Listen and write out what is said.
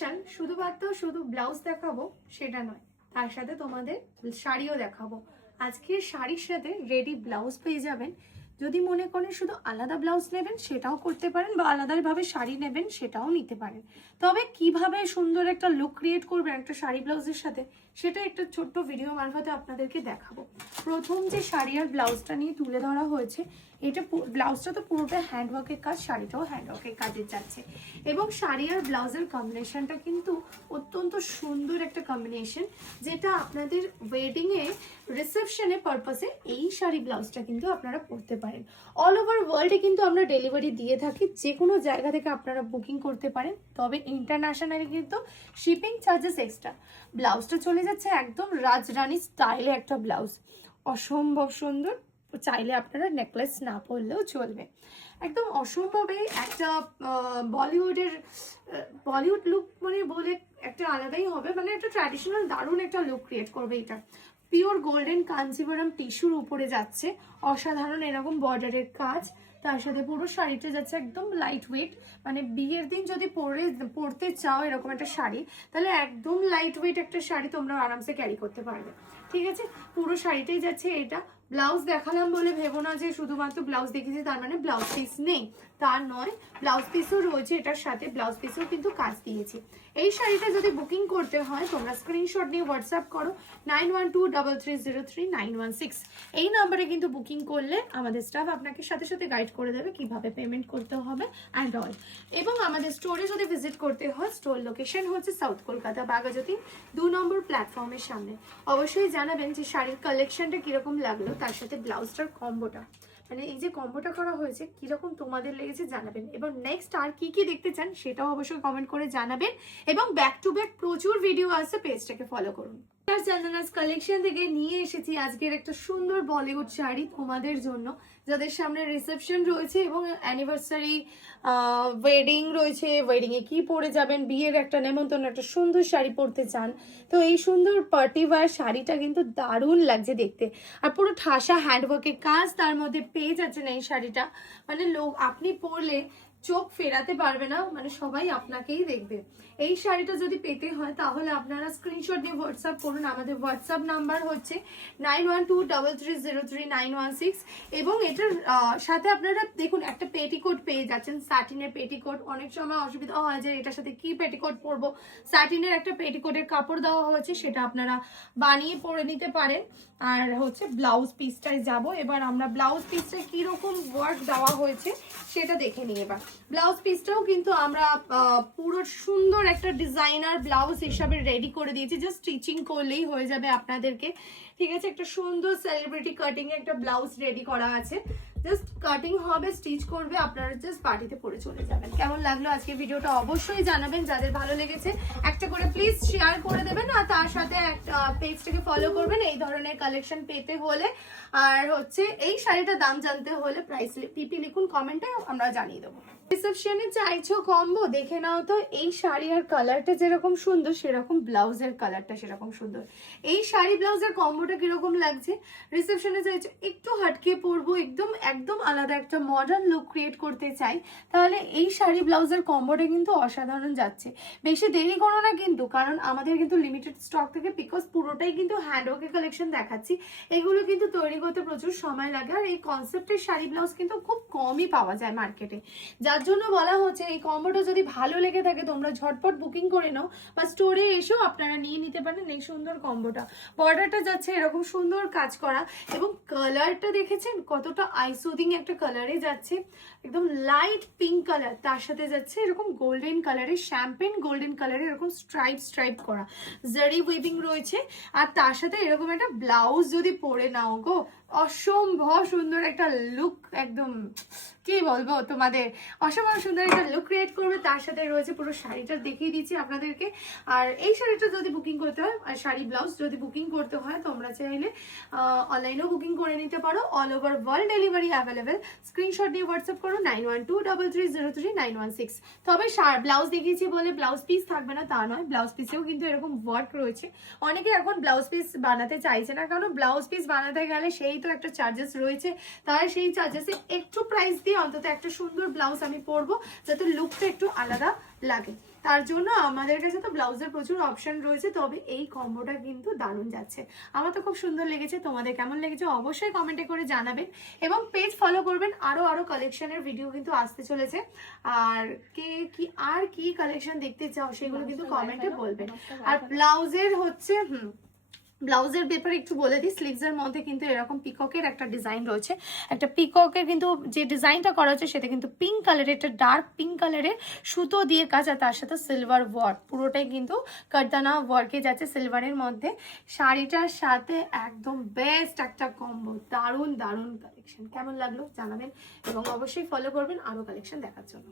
Collection শুধু blouse দেখাবো সেটা নয়, তার সাথে তোমাদের শাড়িও দেখাবো। আজকের শাড়ির সাথে রেডি ব্লাউজ পেয়ে যাবেন। যদি মনে করেন শুধু আলাদা ব্লাউজ নেবেন সেটাও করতে পারেন, বা আলাদাভাবে শাড়ি নেবেন সেটাও নিতে পারেন। তবে কিভাবে সুন্দর একটা লুক ক্রিয়েট করবেন একটা শাড়ি ব্লাউজের সাথে, সেটা একটা ছোট্ট ভিডিও মারফতে আপনাদেরকে দেখাবো। প্রথম যে শাড়ি আর ব্লাউজটা নিয়ে তুলে ধরা হয়েছে, এটা ব্লাউজটা তো পুরোটা হ্যান্ডওয়ার্কের কাজ, শাড়িটাও হ্যান্ডওয়ার্কের কাজে যাচ্ছে। এবং শাড়ি আর ব্লাউজের কম্বিনেশনটা কিন্তু অত্যন্ত সুন্দর একটা কম্বিনেশন, যেটা আপনাদের ওয়েডিংয়ে রিসেপশনে পারপাসে এই শাড়ি ব্লাউজটা কিন্তু আপনারা পরতে পারেন। অল ওভার ওয়ার্ল্ডে কিন্তু আমরা ডেলিভারি দিয়ে থাকি, যে কোনো জায়গা থেকে আপনারা বুকিং করতে পারেন। তবে ইন্টারন্যাশনালি কিন্তু শিপিং চার্জেস এক্সট্রা। ব্লাউজটা চলে যাচ্ছে একদম রাজরানী স্টাইলে একটা ব্লাউজ, অসম্ভব সুন্দর। চাইলে আপনারা নেকলেস না পরলেও চলবে। একদম অসম্ভবে একটা বলিউড লুক মানে বলে একটা আলাদাই হবে, মানে একটা ট্র্যাডিশনাল দারুণ একটা লুক ক্রিয়েট করবে। এটা পিওর গোল্ডেন কাঞ্জিভরম টিস্যুর উপরে যাচ্ছে, অসাধারণ এরকম বর্ডারের কাজ। তার সাথে পুরো শাড়িটা যাচ্ছে একদম লাইট ওয়েট, মানে বিয়ের দিন যদি পরতে চাও এরকম একটা শাড়ি, তাহলে একদম লাইট ওয়েট একটা শাড়ি তোমরা আরামসে ক্যারি করতে পারবে। ঠিক আছে, পুরো শাড়িটাই যাচ্ছে এটা। ব্লাউজ দেখালাম বলে ভেবো না যে শুধুমাত্র ব্লাউজ দেখেছি তার মানে ব্লাউজ পিস নেই, তার নয়। ব্লাউজ পিসও রয়েছে এটার সাথে, ব্লাউজ পিসও কিন্তু কাজ দিয়েছি। এই শাড়িটা যদি বুকিং করতে হয় তোমরা স্ক্রিনশট নিয়ে হোয়াটসঅ্যাপ করো 9123333916। এই নাম্বারে কিন্তু বুকিং করলে আমাদের স্টাফ আপনাকে সাথে সাথে গাইড করে দেবে কিভাবে পেমেন্ট করতে হবে অ্যান্ড অল। এবং আমাদের স্টোরে যদি ভিজিট করতে হয়, স্টোর লোকেশন হচ্ছে সাউথ কলকাতা বাঘাযতীন 2 নম্বর প্ল্যাটফর্মের সামনে। অবশ্যই জানাবেন যে শাড়ির কালেকশনটা কিরকম লাগলো, তার সাথে ব্লাউজটার কম্বোটা, মানে এই যে কম্বোটা করা হয়েছে কিরকম তোমাদের লেগেছে জানাবেন। এবং নেক্সট আর কি কি দেখতে চান সেটাও অবশ্যই কমেন্ট করে জানাবেন। এবং ব্যাক টু ব্যাক প্রচুর ভিডিও আছে, পেজটাকে ফলো করুন। চন্দনাস কালেকশন থেকে নিয়ে এসেছি আজকের একটা সুন্দর বলিউড শাড়ি তোমাদের জন্য, যাদের সামনে রিসেপশন রয়েছে এবং অ্যানিভার্সারি ওয়েডিং রয়েছে। ওয়েডিং এ কি পরে যাবেন, বিয়ের একটা নেমন্তন্ন একটা সুন্দর শাড়ি পরতে চান, তো এই সুন্দর পার্টি ওয়্যার শাড়িটা কিন্তু দারুণ লাগছে দেখতে। আর পুরো ঠাসা হ্যান্ডওয়ার্কের কাজ তার মধ্যে পেয়ে যাচ্ছেন এই শাড়িটা, মানে আপনি পরলে চোখ ফেরাতে পারবে না, মানে সবাই আপনাকেই দেখবে। এই শাড়িটা যদি পেতে হয় তাহলে আপনারা স্ক্রিনশট দিয়ে হোয়াটসঅ্যাপ করুন। আমাদের হোয়াটসঅ্যাপ নাম্বার হচ্ছে 9123333916। এবং এটার সাথে আপনারা দেখুন একটা পেটিকোট পেয়ে যাচ্ছেন, স্যাটিনের পেটিকোট। অনেক সময় অসুবিধা হয় যে এটার সাথে কি পেটিকোট পরবো, স্যাটিনের একটা পেটিকোটের কাপড় দেওয়া হয়েছে, সেটা আপনারা বানিয়ে পরে নিতে পারেন। আর হচ্ছে ব্লাউজ পিসটায় যাব, এবার আমরা ব্লাউজ পিসটায় কিরকম ওয়ার্ক দেওয়া হয়েছে সেটা দেখে নিই। এবার ব্লাউজ পিসটাও কিন্তু আমরা পুরো সুন্দর একটা ডিজাইনার ব্লাউজ হিসাবে রেডি করে দিয়েছি, জাস্ট স্টিচিং করলেই হয়ে যাবে আপনাদেরকে। ঠিক আছে, একটা সুন্দর সেলিব্রিটি কাটিং এ একটা ব্লাউজ রেডি করা আছে, জাস্ট কাটিং হবে, স্টিচ করবে, আপনারা জাস্ট পার্টিতে পরে চলে যাবেন। কেমন লাগলো আজকে ভিডিওটা অবশ্যই জানাবেন। যাদের ভালো লেগেছে একটা করে প্লিজ শেয়ার করে দেবেন, আর তার সাথে একটা পেজটাকে ফলো করবেন এই ধরনের কালেকশন পেতে হলে। আর হচ্ছে এই শাড়িটার দাম জানতে হলে প্রাইস পিপি লিখুন কমেন্টে, আমরা জানিয়ে দেবো। রিসেপশনে চাইছো কম্বো, দেখে নাও তো এই শাড়ি আর কালারটা যেরকম সুন্দর সেরকম ব্লাউজের কালারটা সেরকম সুন্দর। এই শাড়ি ব্লাউজের কম্বোটা কিরকম লাগছে। রিসেপশনে চাইছো একটু হাটকে পরবো, একদম একদম আলাদা একটা মডার্ন লুক ক্রিয়েট করতে চাই, তাহলে এই শাড়ি ব্লাউজের কম্বোটা কিন্তু অসাধারণ যাচ্ছে। বেশি দেরি করো না কিন্তু, কারণ আমাদের কিন্তু লিমিটেড স্টক থেকে, বিকজ পুরোটাই কিন্তু হ্যান্ডওয়ার্কের কালেকশন দেখাচ্ছি, এগুলো কিন্তু তৈরি করতে প্রচুর সময় লাগে। আর এই কনসেপ্টের শাড়ি ব্লাউজ কিন্তু খুব কমই পাওয়া যায় মার্কেটে, যার জন্য বলা হচ্ছে এই কম্বোটা যদি ভালো লেগে থাকে তোমরা ঝটপট বুকিং করে নাও, বা স্টোরে এসেও আপনারা নিয়ে নিতে পারেন এই সুন্দর কম্বোটা। বর্ডারটা যাচ্ছে এরকম সুন্দর কাজ করা, এবং কালারটা দেখেছেন কতটা আইসুদিং একটা কালারে যাচ্ছে, একদম লাইট পিঙ্ক কালার, তার সাথে যাচ্ছে এরকম গোল্ডেন কালারের, শ্যাম্পেন গোল্ডেন কালারের এরকম স্ট্রাইপ করা জারি উইভিং রয়েছে। আর তার সাথে এরকম একটা ব্লাউজ যদি পরে নাও গো, অসম্ভব সুন্দর একটা লুক, একদম কি বলবো তোমাদের, অসম্ভব সুন্দর একটা লুক ক্রিয়েট করবে। তার সাথে রয়েছে পুরো শাড়িটা দেখিয়ে দিচ্ছি আপনাদেরকে। আর এই শাড়িটা যদি বুকিং করতে হয়, আর শাড়ি ব্লাউজ যদি বুকিং করতে হয় তোমরা চাইলে অনলাইনেও বুকিং করে নিতে পারো। All over world delivery available. Screenshot নিয়ে হোয়াটসঅ্যাপ করো 9123333916। তবে ব্লাউজ দেখিয়েছি বলে ব্লাউজ পিস থাকবে না তা নয়, ব্লাউজ পিসেও কিন্তু এরকম ওয়ার্ক রয়েছে। অনেকে এখন ব্লাউজ পিস বানাতে চাইছে না, কারণ ব্লাউজ পিস বানাতে গেলে সেই তো একটা চার্জেস রয়েছে, তার সেই চার্জেসে একটু প্রাইস দিয়ে অন্তত একটা সুন্দর ব্লাউজ আমি পরবো যাতে লুকটা একটু আলাদা লাগে। তার জন্য আমাদের কাছে তো ব্লাউজের প্রচুর অপশন রয়েছে, তবে এই কম্বোটা কিন্তু দারুণ যাচ্ছে। আমার তো খুব সুন্দর লেগেছে, তোমাদের কেমন লেগেছে অবশ্যই কমেন্টে করে জানাবেন, এবং পেজ ফলো করবেন, আরো কালেকশনের ভিডিও কিন্তু আসতে চলেছে। আর কি কালেকশন দেখতে চাও সেগুলো কিন্তু কমেন্টে বলবেন। আর ব্লাউজের হচ্ছে ব্লাউজের ব্যাপারে একটু বলে দিই, স্লিভসের মধ্যে কিন্তু এরকম পিককের একটা ডিজাইন রয়েছে, একটা পিককের কিন্তু যে ডিজাইনটা করা হচ্ছে সেটা কিন্তু পিঙ্ক কালারের, একটা ডার্ক পিঙ্ক কালারের সুতো দিয়ে কাজ, আর তার সাথে সিলভার ওয়ার্ক, পুরোটাই কিন্তু কারদানা ওয়ার্কে যাচ্ছে সিলভারের মধ্যে। শাড়িটার সাথে একদম বেস্ট একটা কম্বো, দারুণ কালেকশন। কেমন লাগলো জানাবেন, এবং অবশ্যই ফলো করবেন আরো কালেকশন দেখার জন্য।